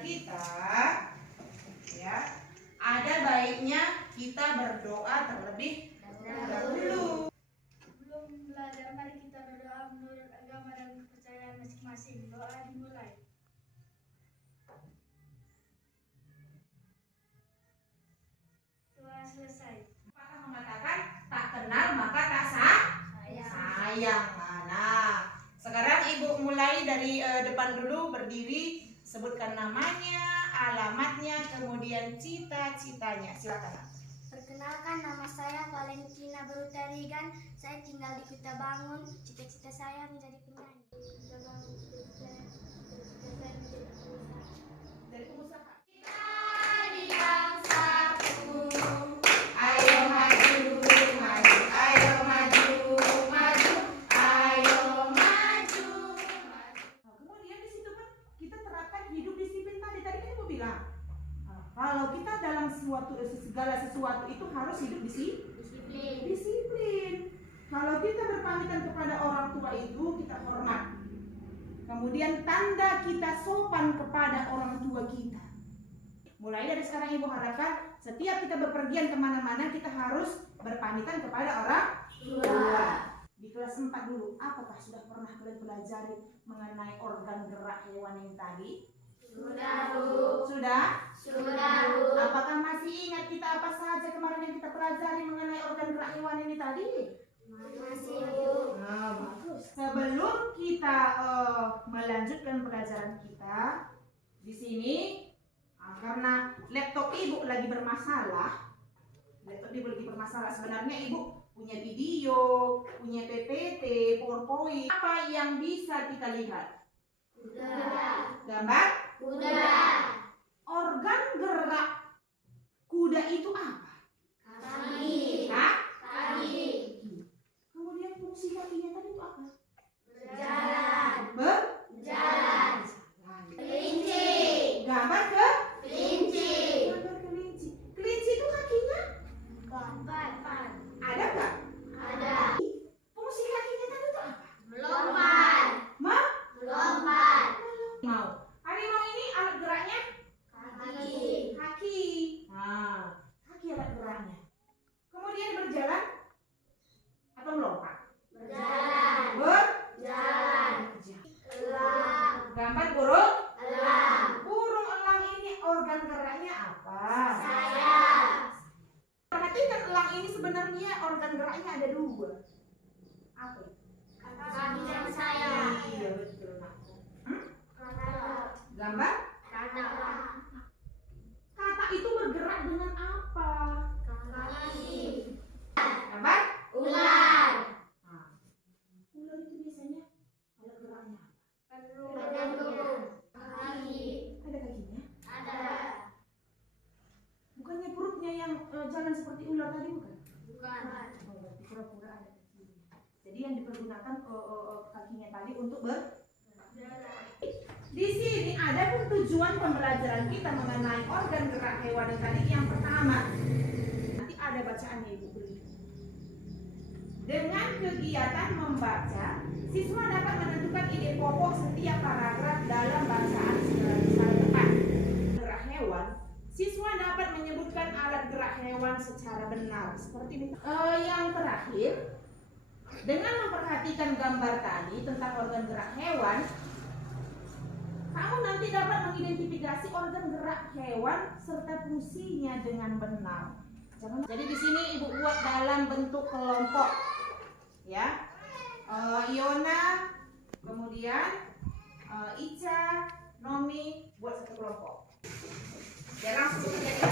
kita, ya, ada baiknya kita berdoa terlebih dahulu. Sebelum belajar, mari kita berdoa menurut agama dan kepercayaan masing-masing. Doa dimulai. Doa selesai. Apakah mengatakan tak kenal maka tak sayang. Nah, sekarang ibu mulai dari depan dulu, berdiri, sebutkan namanya, alamatnya, kemudian cita-citanya. Silakan. Perkenalkan, nama saya Valentina Berutarigan. Saya tinggal di Kuta Bangun. Cita-cita saya menjadi penyanyi. Kuta Bangun, cita-cita saya menjadi pengusaha. Dari pengusaha. Kita di bangsaku, ayo maju, maju, ayo maju, maju, ayo maju, maju. Nah, kemudian di situ kan kita terapkan hidup disiplin tadi kan ibu bilang. Kalau kita dalam segala sesuatu itu harus hidup disiplin. Kalau kita berpamitan kepada orang tua itu kita hormat. Kemudian tanda kita sopan kepada orang tua kita. Mulai dari sekarang ibu harapkan setiap kita bepergian kemana-mana kita harus berpamitan kepada orang tua. Di kelas 4 dulu, apakah sudah pernah kalian pelajari mengenai organ gerak hewan yang tadi? Sudah, Bu. Sudah? Sudah, Bu. Apakah masih ingat kita apa saja kemarin yang kita pelajari mengenai organ gerak hewan ini tadi? Masih, Bu. Nah, bagus. Sebelum kita melanjutkan pelajaran kita di sini, karena laptop ibu lagi bermasalah, sebenarnya ibu punya video, punya PPT, PowerPoint. Apa yang bisa kita lihat? Kuda. Gambar? Kuda. Organ gerak kuda itu apa? Kaki. Hah? Kaki. Kemudian fungsi kakinya tadi itu apa? Berjalan. Berjalan. Kelinci. Gambar ke? Kelinci. Gambar kelinci. Kelinci itu kakinya Empat. ada nggak? Ada. Fungsi kakinya tadi itu apa? Melompat. Melompat. Melompat. Harimau ini alat geraknya Kaki. kaki. Nah, kaki alat geraknya. Kemudian berjalan atau melompat? Berjalan. Berjalan. Elang. Gambar burung. Elang. Burung elang ini organ geraknya apa? Sayap. Perhatikan elang ini sebenarnya organ geraknya ada 2. Apa itu? Kaki dan sayap. Iya betul. Nah, Kata. gambar Kata. kata itu bergerak dengan apa? Kaki. Gambar Ular. Nah, ular itu biasanya alat geraknya apa? Berbentuk. Kaki. Ada kakinya? Ada. Bukannya perutnya yang jalan seperti ular tadi bukan? Bukan. Oh, berarti pura-pura ada kakinya. Jadi yang dipergunakan kakinya tadi untuk Di sini ada pun tujuan pembelajaran kita mengenai organ gerak hewan yang tadi. Yang pertama, nanti ada bacaannya ibu beri. Dengan kegiatan membaca, siswa dapat menentukan ide pokok setiap paragraf dalam bacaan secara tepat. Gerak hewan, siswa dapat menyebutkan alat gerak hewan secara benar. Seperti ini. Yang terakhir, dengan memperhatikan gambar tadi tentang organ gerak hewan, kamu nanti dapat mengidentifikasi organ gerak hewan serta fungsinya dengan benar. Jadi di sini ibu buat dalam bentuk kelompok, ya. Iona, kemudian Ica, Nomi buat satu kelompok. Ya langsung saja.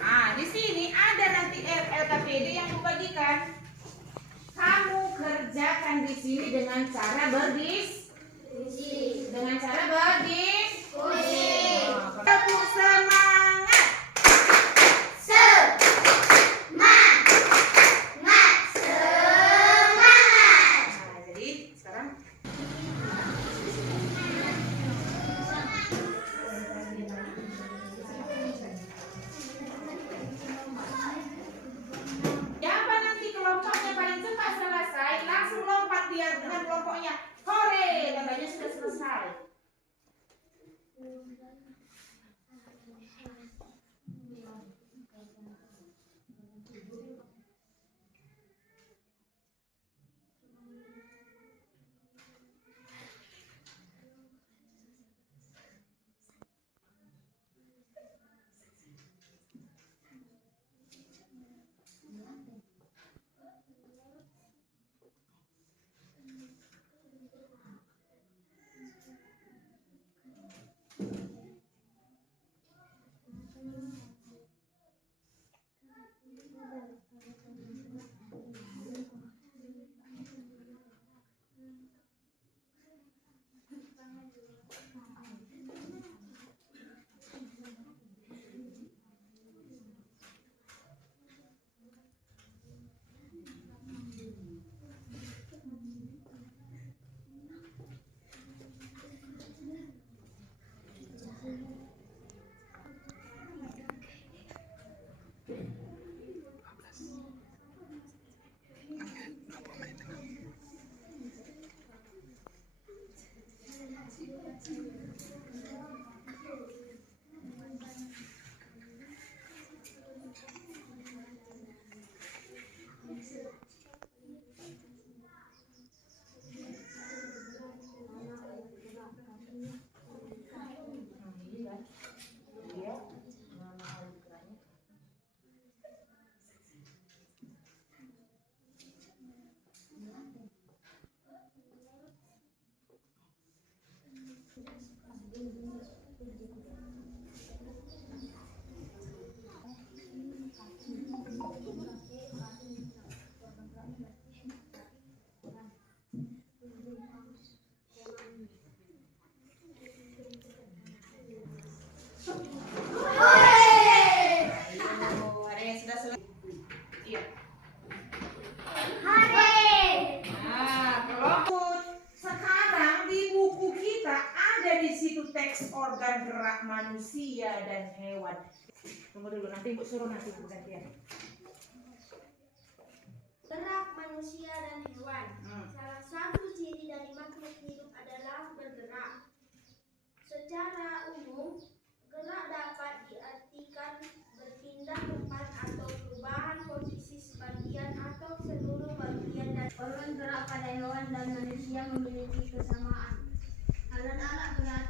Nah, di sini ada nanti LKPD yang dibagikan. Kamu kerjakan di sini dengan cara dengan cara berdiskusi. Tepuk semangat. Semangat. Nah, jadi sekarang siapa nanti kelompoknya paling cepat selesai, langsung lompat dia dengan kelompoknya. Hore! Ada yang sudah selesai? Iya. Sekarang di buku kita ada di situ teks organ gerak manusia dan hewan. Tunggu dulu, nanti Ibu suruh nanti Ibu gantian. Gerak manusia dan hewan. Salah satu ciri dari makhluk hidup adalah bergerak. Secara umum, gerak dapat diartikan berpindah tempat atau perubahan posisi sebagian atau seluruh bagian dari organ gerak pada hewan dan manusia memiliki kesamaan. Alat-alat gerak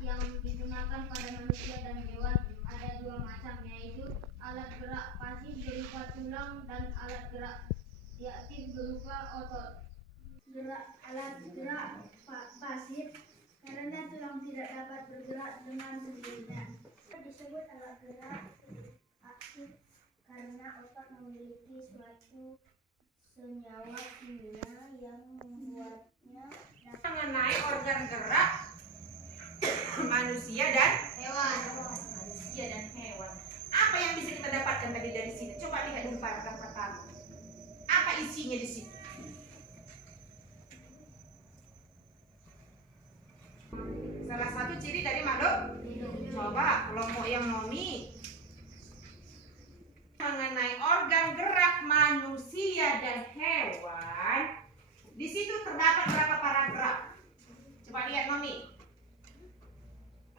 yang digunakan pada manusia dan hewan ada dua macam, yaitu alat gerak pasif berupa tulang dan alat gerak reaktif berupa otot. Alat gerak pasif karena tulang tidak dapat bergerak dengan sendirinya. Disebut alat gerak aktif karena otot memiliki suatu senyawa kimia yang membuatnya Mengenai organ gerak manusia dan hewan. Apa yang bisa kita dapatkan tadi dari sini? Coba lihat dulu paragraf pertama. Apa isinya di sini? Salah satu ciri dari makhluk hidup. Coba kelompok yang Momi. Mengenai organ gerak manusia dan hewan. Di situ terdapat berapa paragraf? Coba lihat Momi.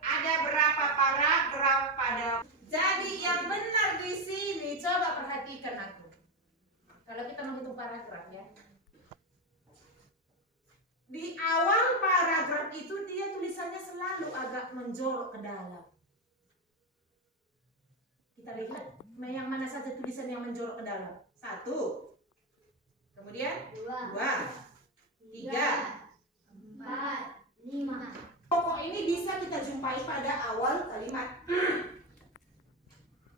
Ada berapa paragraf pada? Jadi yang benar di sini, coba perhatikan aku. Kalau kita menghitung paragraf ya. Di awal paragraf itu dia tulisannya selalu agak menjorok ke dalam. Kita lihat yang mana saja tulisan yang menjorok ke dalam. 1. Kemudian 2, 3, 4, 5. Pokok ini bisa kita jumpai pada awal kalimat.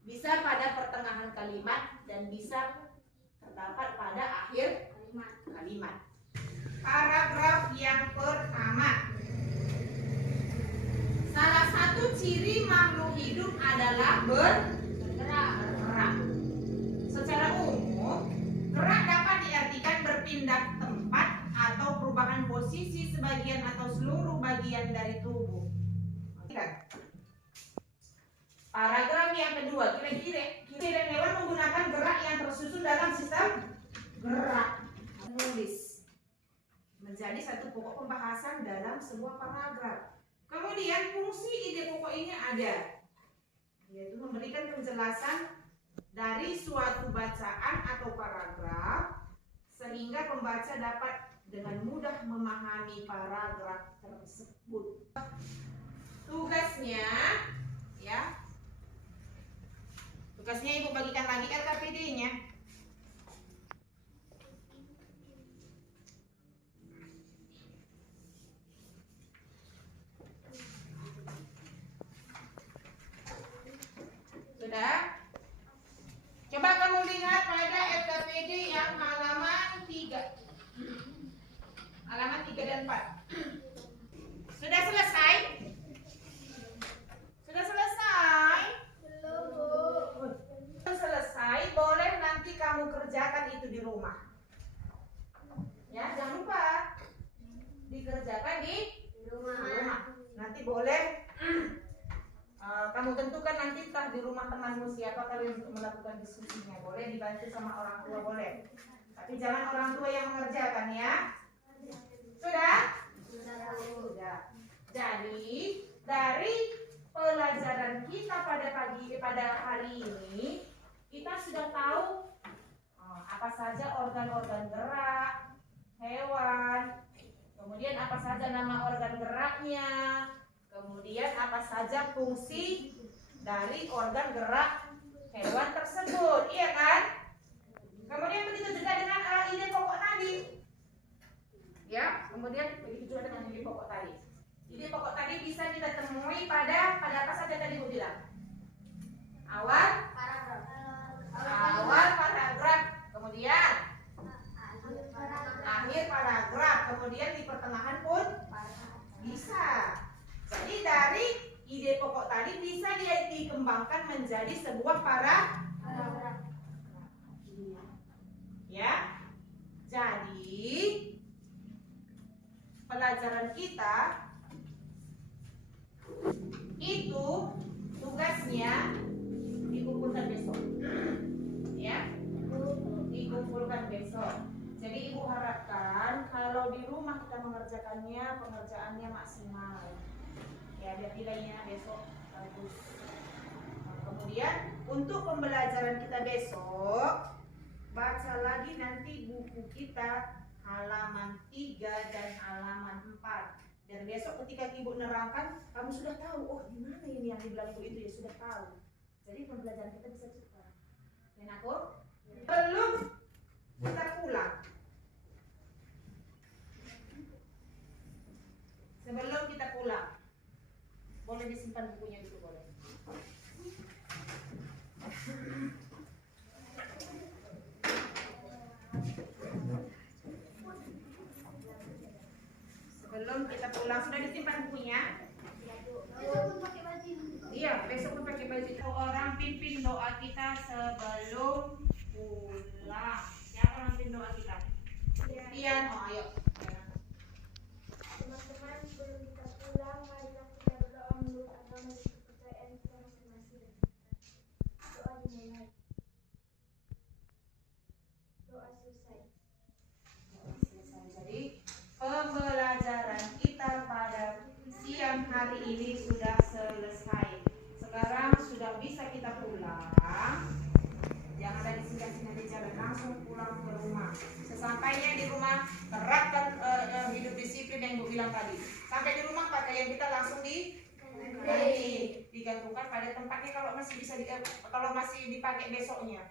Bisa pada pertengahan kalimat dan bisa terdapat pada akhir kalimat. Paragraf yang pertama. Salah satu ciri makhluk hidup adalah bergerak. Secara umum, gerak dapat diartikan berpindah tempat atau perubahan posisi sebagian atau seluruh bagian dari tubuh. Paragraf yang kedua, kira-kira hewan menggunakan gerak yang tersusun dalam sistem gerak. Menulis menjadi satu pokok pembahasan dalam sebuah paragraf. Kemudian fungsi ide pokok ini ada, yaitu memberikan penjelasan dari suatu bacaan atau paragraf sehingga pembaca dapat dengan mudah memahami paragraf tersebut. Tugasnya ya. Tugasnya Ibu bagikan lagi LKPD-nya. Sudah? Coba kamu lihat pada LKPD yang halaman 3. Halaman 3 dan 4. Sudah selesai? Sudah selesai? Selesai, boleh nanti kamu kerjakan itu di rumah. Ya, jangan lupa dikerjakan di rumah. Nanti boleh kamu tentukan nanti entah di rumah temanmu siapa kalian untuk melakukan diskusinya. Boleh dibantu sama orang tua, boleh. Tapi jangan orang tua yang mengerjakan ya. Sudah? pada hari ini kita sudah tahu apa saja organ-organ gerak hewan, kemudian apa saja nama organ geraknya, kemudian apa saja fungsi dari organ gerak hewan tersebut, iya kan? Kemudian begitu juga dengan ide pokok tadi, ya. Kemudian begitu juga dengan ide pokok tadi. Ide pokok tadi bisa kita temui pada apa saja tadi Bu bilang? Awal paragraf, kemudian akhir paragraf, kemudian di pertengahan pun bisa. Jadi dari ide pokok tadi bisa dia dikembangkan menjadi sebuah paragraf. Ya. Jadi pelajaran kita itu tugasnya dikumpulkan besok. Ya. Dikumpulkan besok. Jadi Ibu harapkan kalau di rumah kita mengerjakannya, pengerjaannya maksimal. Ya, biar nilainya besok bagus. Nah, kemudian untuk pembelajaran kita besok, baca lagi nanti buku kita halaman 3 dan halaman 4. Dan besok ketika Ibu nerangkan, kamu sudah tahu, oh gimana ini yang dibilang Ibu itu, ya sudah tahu. Jadi pembelajaran kita bisa cepat. Dan aku belum kita pulang. Sebelum kita pulang, boleh disimpan bukunya dulu, boleh. Sebelum kita pulang, sudah disimpan bukunya? Iya, besok pun pakai baju. Orang pimpin doa kita sebelum pulang. Siapa yang pimpin doa kita? Pian. Oh, ayo. Teman-teman, sebelum kita pulang, marilah kita berdoa menurut agama dan kepercayaan kita masing-masing. Doa dimulai. Doa selesai. Jadi pembelajaran kita pada siang hari ini sudah selesai. Sekarang sudah bisa kita pulang. Jangan lagi singgah-singgah di jalan, langsung pulang ke rumah. Sesampainya di rumah, terapkan hidup disiplin yang Ibu bilang tadi. Sampai di rumah pakaian kita langsung digantungkan pada tempatnya kalau masih bisa kalau masih dipakai besoknya.